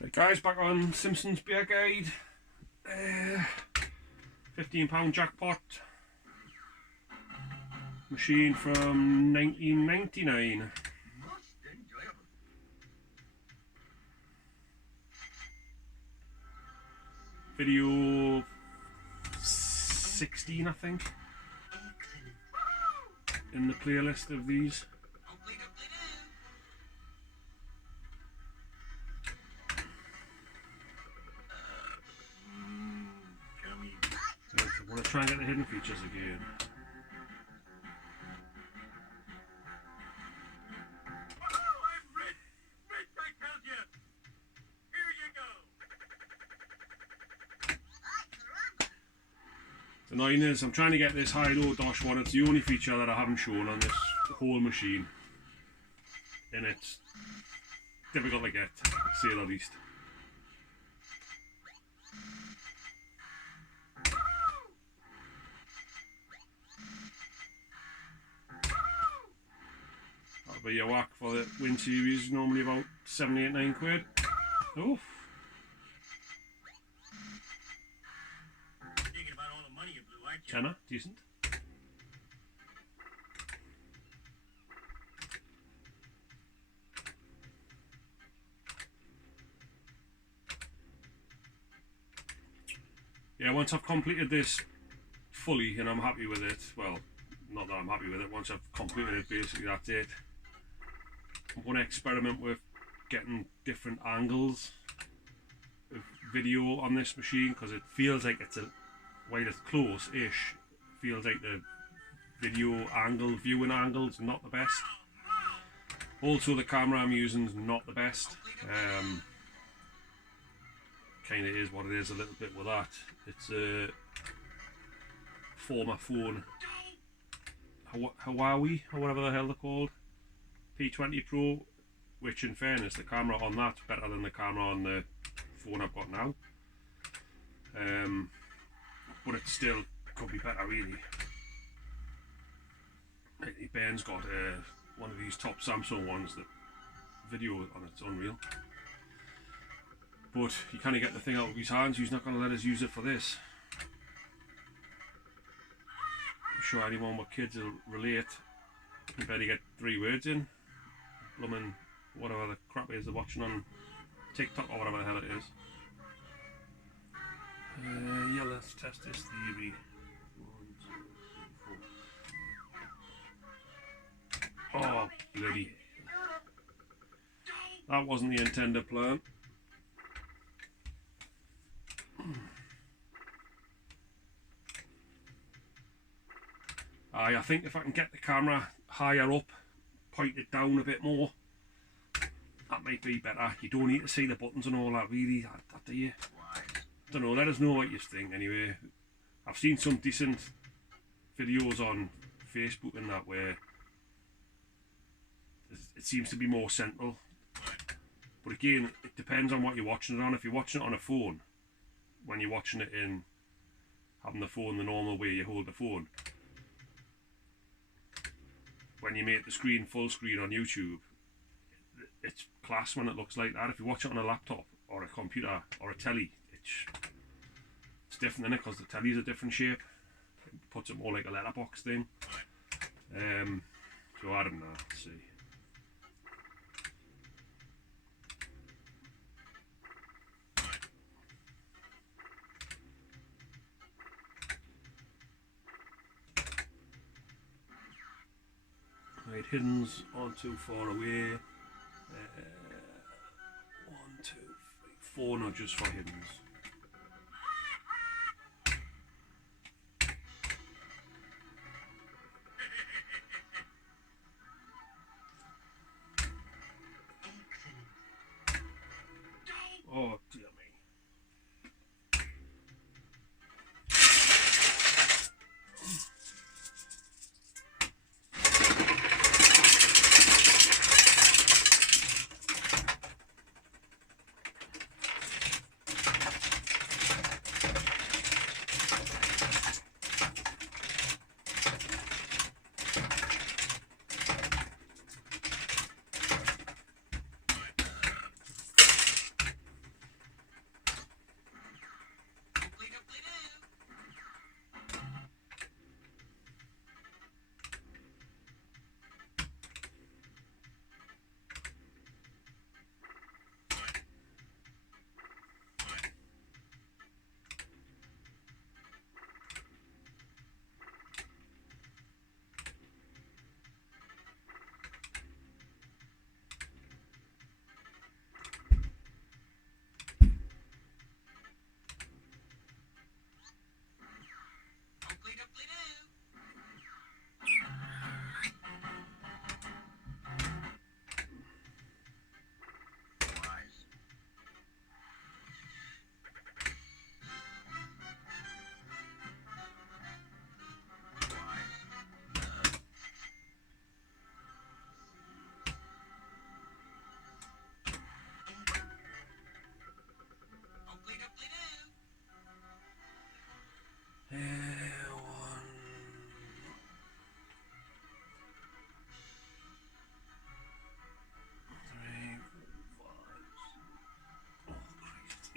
Right guys, back on Simpsons beer guide. £15 Jackpot machine from 1999. Video 16, I think, in the playlist of these. I want to try and get the hidden features again. The annoying is I'm trying to get this high-low dash one. It's the only feature that I haven't shown on this whole machine, and it's difficult to get, to say the least. That'll be your whack for the Win Series, normally about 7, 8, 9 quid. Oof. Tenner, decent. Yeah, once I've completed this fully and I'm happy with it, well, not that I'm happy with it, once I've completed it, basically that's it. I'm going to experiment with getting different angles of video on this machine, because it feels like it's while it's close-ish, feels like the video angle, viewing angle's not the best. Also the camera I'm using is not the best. Kind of is what it is a little bit with that. It's a former phone, Huawei or whatever the hell they're called, P20 Pro, which in fairness the camera on that's better than the camera on the phone I've got now. But it still could be better, really. Ben's got one of these top Samsung ones that video on it's unreal. But he kind of get the thing out of his hands. He's not going to let us use it for this. I'm sure anyone with kids will relate. You better get 3 words in. Blooming whatever the crap is they're watching on TikTok or whatever the hell it is. Yeah, let's test this theory. 1, 2, 3, 4. Oh, bloody. That wasn't the intended plan. I think if I can get the camera higher up, point it down a bit more, that might be better. You don't need to see the buttons and all that, really, do you? Don't know, let us know what you think anyway. I've seen some decent videos on Facebook and that where it seems to be more central. But again, it depends on what you're watching it on. If you're watching it on a phone, when you're watching it in, having the phone the normal way you hold the phone, when you make the screen full screen on YouTube, it's class when it looks like that. If you watch it on a laptop or a computer or a telly, it's different, innit? Because the telly's a different shape. It puts it more like a letterbox thing. So I don't know. Let's see. Right, hiddens aren't too far away. 1, 2, 3, 4 nudges for hiddens. Oh dear me.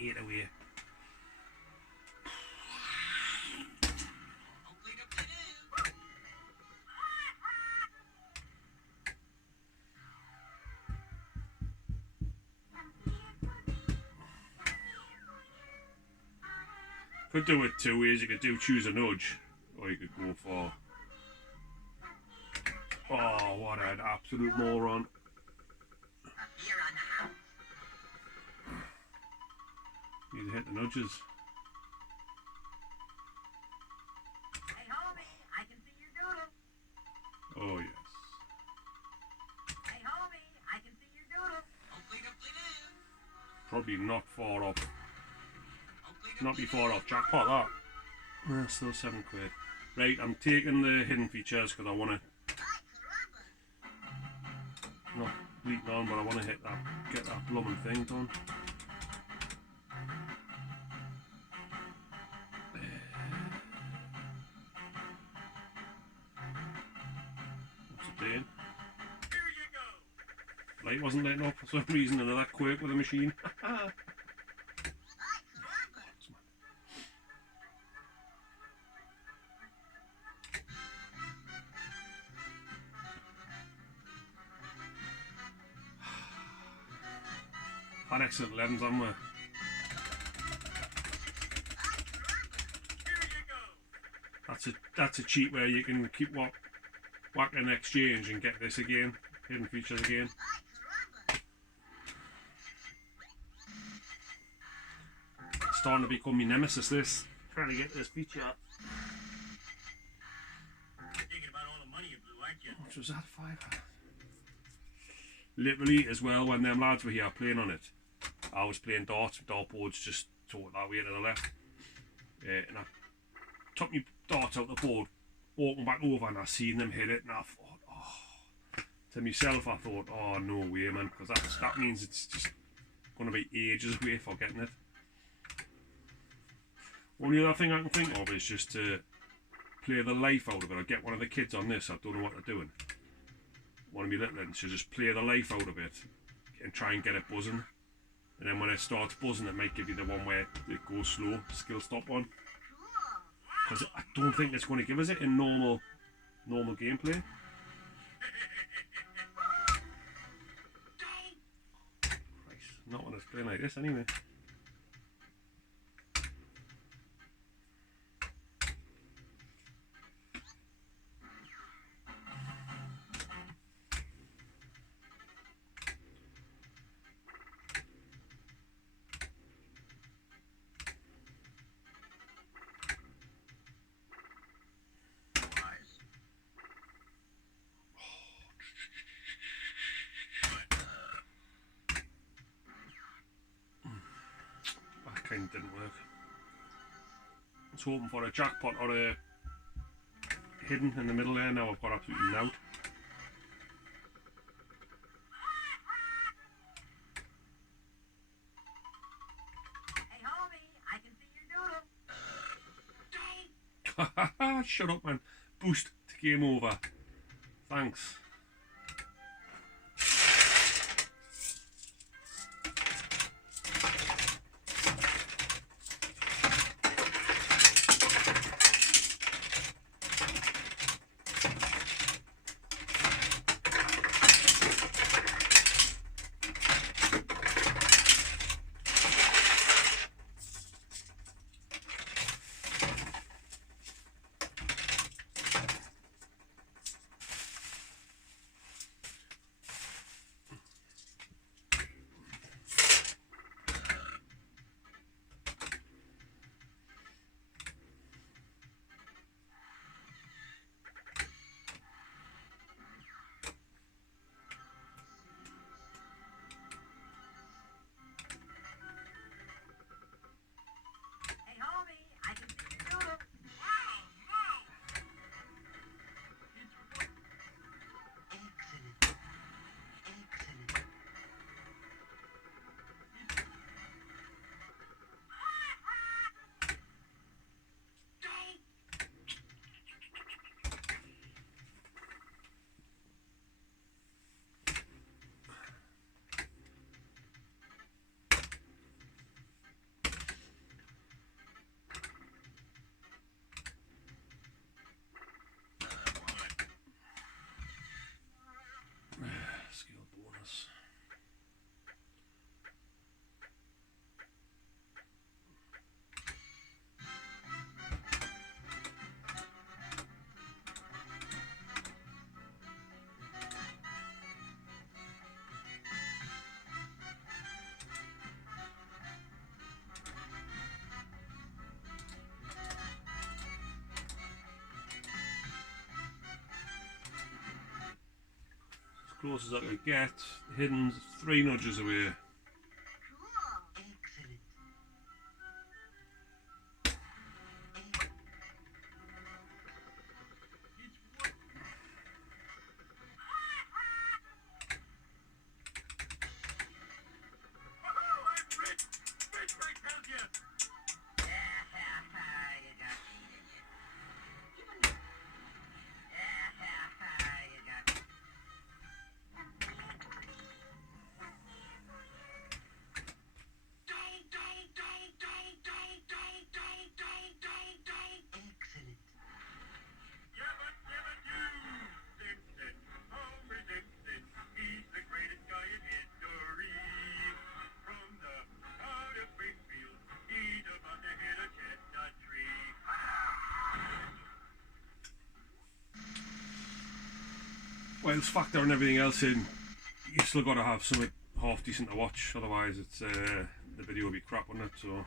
8 away. Could do it two ways. You could do choose a nudge, or you could go for. Oh, what an absolute moron! Need to hit the nudges. Hey homie, I can see your doodle. Oh yes. Hey homie, I can see your doodle. Probably not far off. Not be far off Jackpot that. Still £7. Right, I'm taking the hidden features because I want to. Not bleeding on, but I want to get that blooming thing done. What's it doing? Light wasn't letting up for some reason. Another quirk with the machine. Had excellent 11s on there. That's a cheat where you can keep whacking exchange and get this again, hidden features again. It's starting to become my nemesis. This trying to get this feature. Thinking about all the money you blew, aren't you? Which was that £5? Literally as well, when them lads were here playing on it, I was playing darts, dartboards just toward that way to the left. And I took my darts out the board, walking back over, and I seen them hit it, and I thought, oh, to myself, I thought, oh, no way, man, because that means it's just going to be ages away for getting it. Only other thing I can think of is just to play the life out of it. I get one of the kids on this, I don't know what they're doing. One of my little ones, so just play the life out of it and try and get it buzzing. And then when it starts buzzing, it might give you the one where it goes slow, skill stop one. Because I don't think it's going to give us it in normal gameplay. Christ, not when it's playing like this anyway. Kind of didn't work. I was hoping for a jackpot or a hidden in the middle there. Now I've got absolutely nout. Hey homie, I can see your doodle. Shut up, man. Boost to game over. Thanks. close as I could get. Hidden 3 nudges away. Cool. Excellent. Whilst factoring everything else in, you still got to have something half decent to watch, otherwise it's the video will be crap on it. So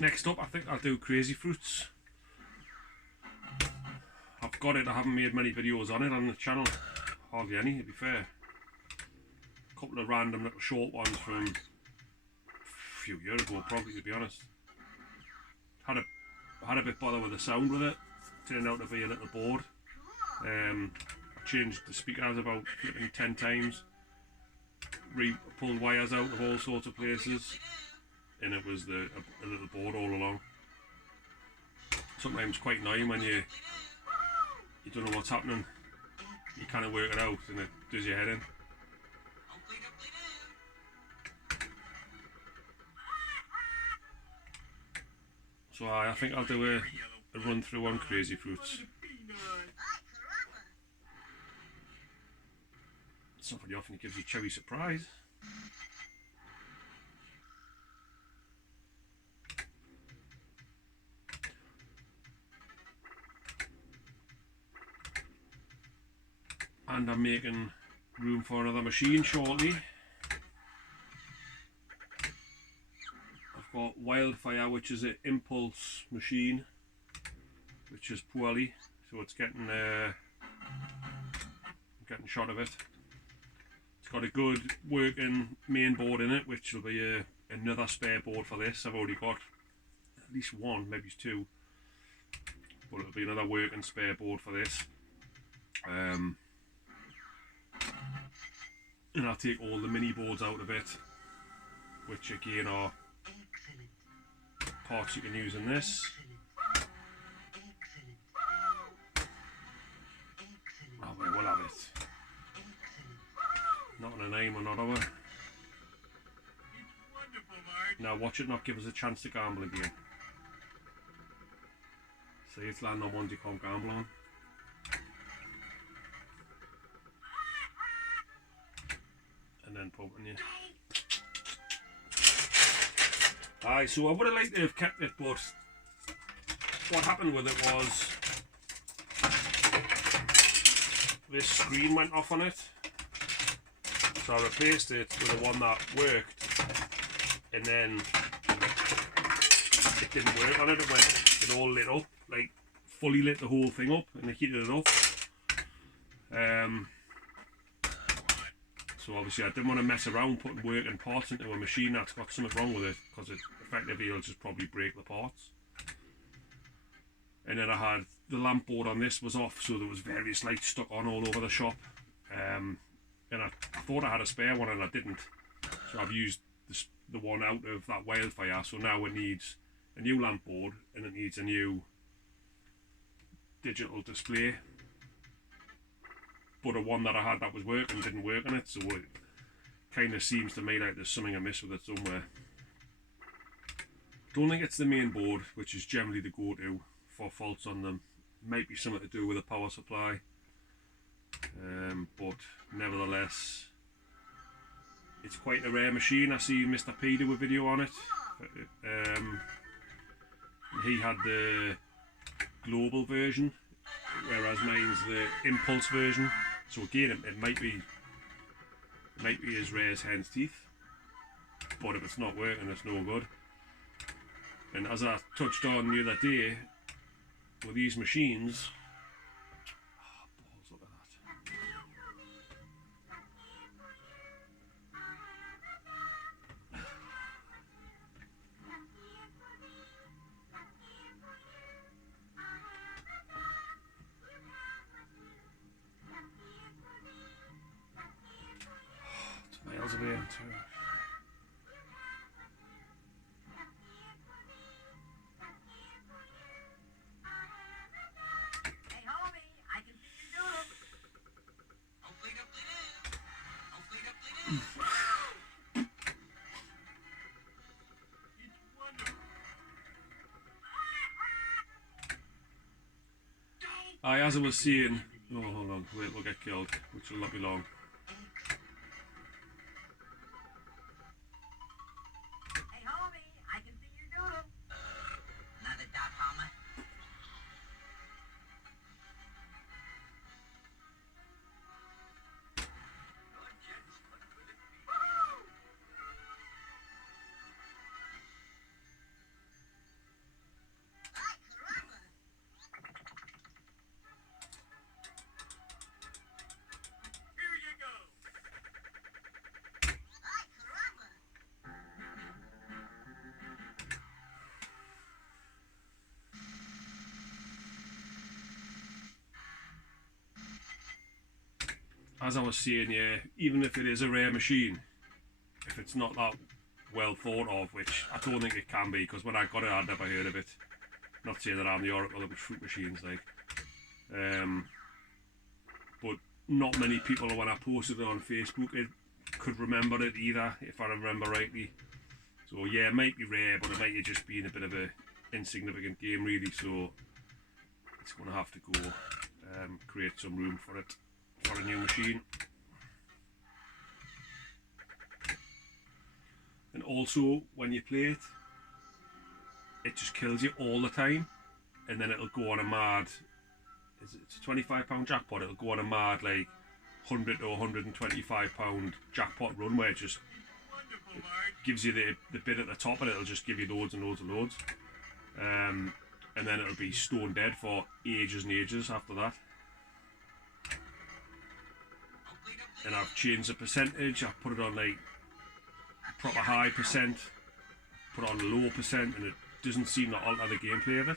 next up, I think I'll do Crazy Fruits. I've got it, I haven't made many videos on it on the channel, hardly any to be fair. A couple of random little short ones from a few years ago probably, to be honest. Had a bit bother with the sound with it, turned out to be a little bored. I changed the speakers about flipping 10 times, pulled wires out of all sorts of places, and it was a little bored all along. Sometimes quite annoying when you don't know what's happening. You kind of work it out and it does your head in. So I think I'll do a run through on Crazy Fruits. It's not very often it gives you cherry surprise. And I'm making room for another machine shortly. I've got Wildfire, which is an impulse machine, which is poorly, so it's getting shot of it. It's got a good working main board in it, which will be another spare board for this. I've already got at least one, maybe 2, but it'll be another working spare board for this. And I'll take all the mini boards out of it, which again are parts you can use in this. Oh, we will have it. Not on a name or not over. Now watch it not give us a chance to gamble again. See, it's landing on ones you can't gamble on. And then pumping you. Aye, so I would have liked to have kept it, but what happened with it was this screen went off on it, so I replaced it with the one that worked, and then it didn't work on it. It all lit up, like fully lit the whole thing up, and it heated it up. So obviously I didn't want to mess around putting working parts into a machine that's got something wrong with it, because it effectively will just probably break the parts. And then I had the lamp board on this was off, so there was various lights stuck on all over the shop. And I thought I had a spare one and I didn't. So I've used the one out of that Wildfire, so now it needs a new lamp board and it needs a new digital display. But the one that I had that was working didn't work on it, so it kind of seems to me like there's something amiss with it somewhere. Don't think it's the main board, which is generally the go-to for faults on them. Might be something to do with the power supply, but nevertheless it's quite a rare machine. I see Mr. P do a video on it. He had the global version, whereas mine's the impulse version. So again, it might be as rare as hen's teeth, but if it's not working, it's no good. And as I touched on the other day, with these machines, balls, look at that. It's miles away too. Hey, homie, I can see you doodle. It's wonderful. Aye, as I was saying, oh hold on, wait, we'll get killed, which will not be long. Hey, homie, I can see you doodle. Another dot, Homer. Here you go. As I was saying, yeah, even if it is a rare machine, if it's not that well thought of, which I don't think it can be, because when I got it, I'd never heard of it. Not saying that I'm the oracle of fruit machines, like. But not many people, when I posted it on Facebook, could remember it either, if I remember rightly. So yeah, it might be rare, but it might just be in a bit of a insignificant game, really. So it's going to have to go create some room for it, for a new machine. And also, when you play it, it just kills you all the time, and then it'll go on a mad, it's a £25 jackpot, it'll go on a mad like £100 to £125 jackpot run where it just Wonderful, Marge. gives you the bit at the top, and it'll just give you loads and loads and loads. And then it'll be stone dead for ages and ages after that. And I've changed the percentage, I've put it on like proper high percent, put it on low percent, and it doesn't seem to alter the gameplay of it.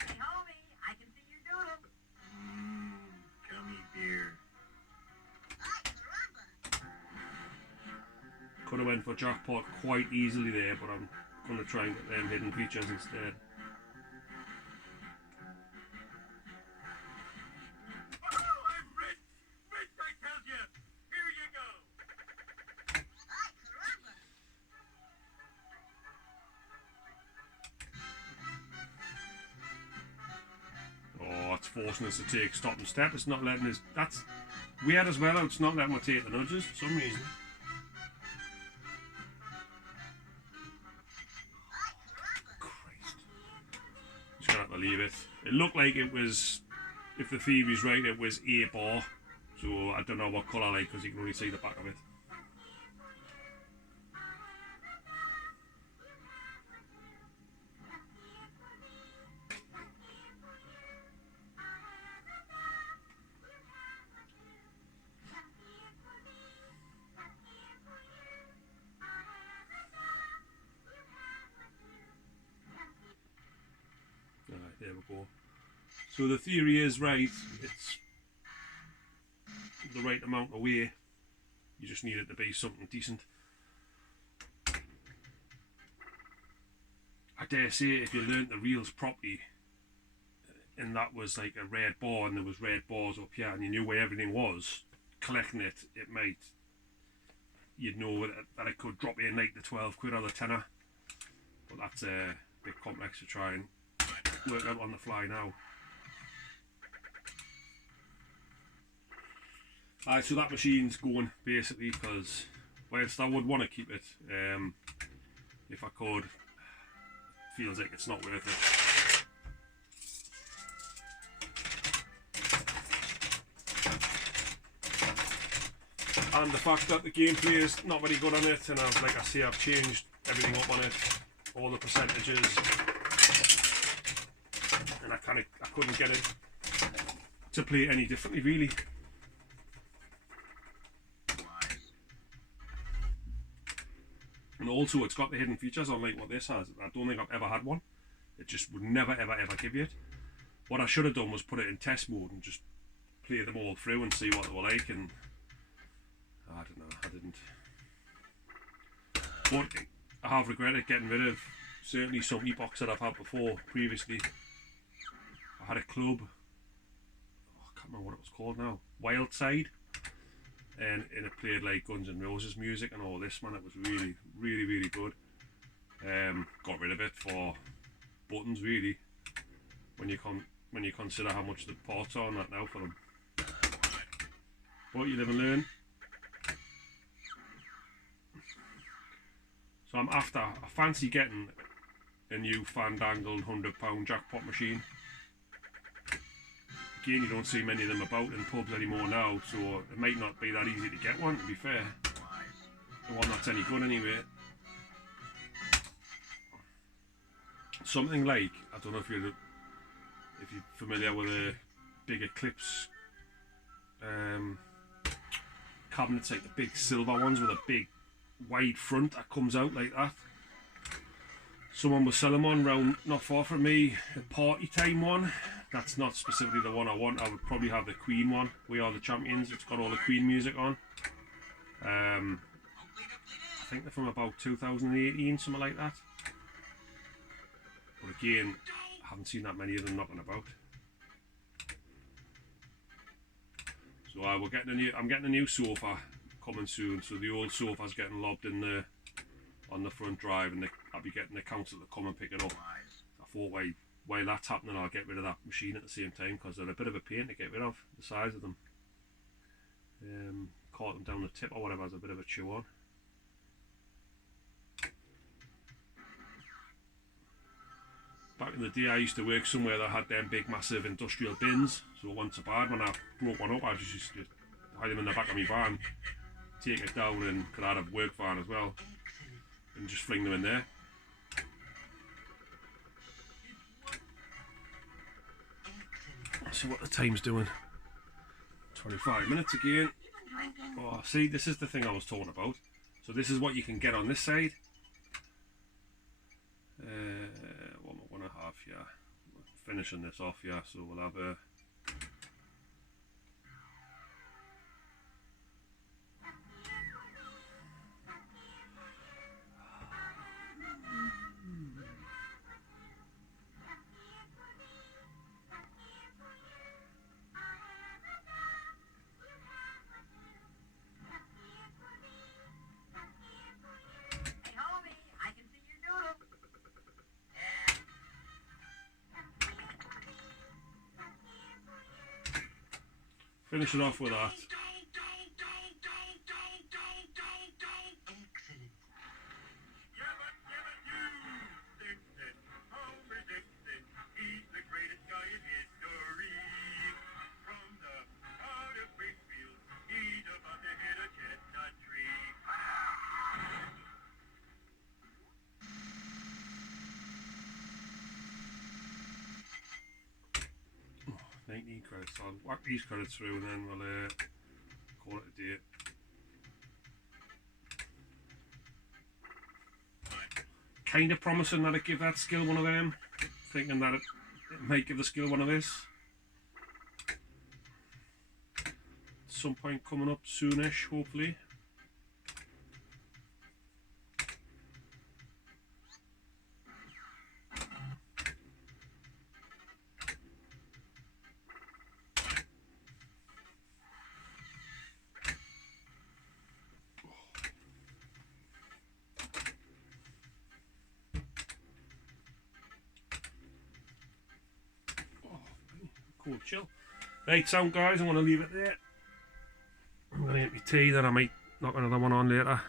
Hey, homie, I can see you doodle. Gummy beer. Could have went for jackpot quite easily there, but I'm going to try and get them hidden features instead. Oh, I'm rich! Rich, I tell you! Here you go! Oh, it's forcing us to take stop and step. It's not letting us. That's weird as well. It's not letting us take the nudges for some reason. Christ. Just gonna have to leave it. It looked like it was, if the theory's right, it was a bar. So I don't know what colour, like, because you can only see the back of it. Alright, there we go. So the theory is right, it's the right amount of weight. You just need it to be something decent. I dare say if you learnt the reels properly, and that was like a red bar and there was red bars up here and you knew where everything was, collecting it, it might, you'd know that it could drop in like the 12 quid or the tenner. But bit complex to try and work out on the fly now. Alright, so that machine's going basically because whilst I would want to keep it, if I could, it feels like it's not worth it. And the fact that the gameplay is not very good on it, and like I say, I've changed everything up on it, all the percentages, and I couldn't get it to play any differently really. And also it's got the hidden features unlike what this has. I don't think I've ever had one. It just would never ever give you it. What I should have done was put it in test mode and just play them all through and see what they were like, and I don't know, I didn't. But I have regretted getting rid of certainly some epochs that I've had before previously. I had a club, I can't remember what it was called now, Wild Side, and it played like Guns N' Roses music and all this, man. It was really good. Got rid of it for buttons really, when you consider how much the ports are on that now for them. But you live and learn. So I fancy getting a new fandangled £100 jackpot machine. Again, you don't see many of them about in pubs anymore now, so it might not be that easy to get one, to be fair. The one that's any good anyway. Something like, I don't know if you're familiar with the big Eclipse cabinets, like the big silver ones with a big wide front that comes out like that. Someone was selling one round not far from me, a party time one. That's not specifically the one I want. I would probably have the Queen one, We Are the Champions. It's got all the Queen music on. I think they're from about 2018, something like that. But again, I haven't seen that many of them knocking about. So I'm getting a new sofa coming soon. So the old sofa's getting lobbed in on the front drive, and I'll be getting the council to come and pick it up. I thought while that's happening, I'll get rid of that machine at the same time, because they're a bit of a pain to get rid of, the size of them. Caught them down the tip or whatever, has a bit of a chew on. Back in the day, I used to work somewhere that had them big massive industrial bins, so once a bad, when I broke one up, I just used to hide them in the back of my van, take it down, and could I have a work van as well, and just fling them in there. See what the time's doing. 25 minutes again. Oh, see, this is the thing I was talking about. So this is what you can get on this side. What am I going to have here? Finishing this off, yeah. So we'll have a... Finish it off with that. Credits. I'll whack these credits through and then we'll call it a day. Kind of promising that it give that skill one of them, thinking that it might give the skill one of this. At some point coming up soonish, hopefully. cool, chill. Right, sound guys, I'm going to leave it there. I'm going to get my tea, then I might knock another one on later.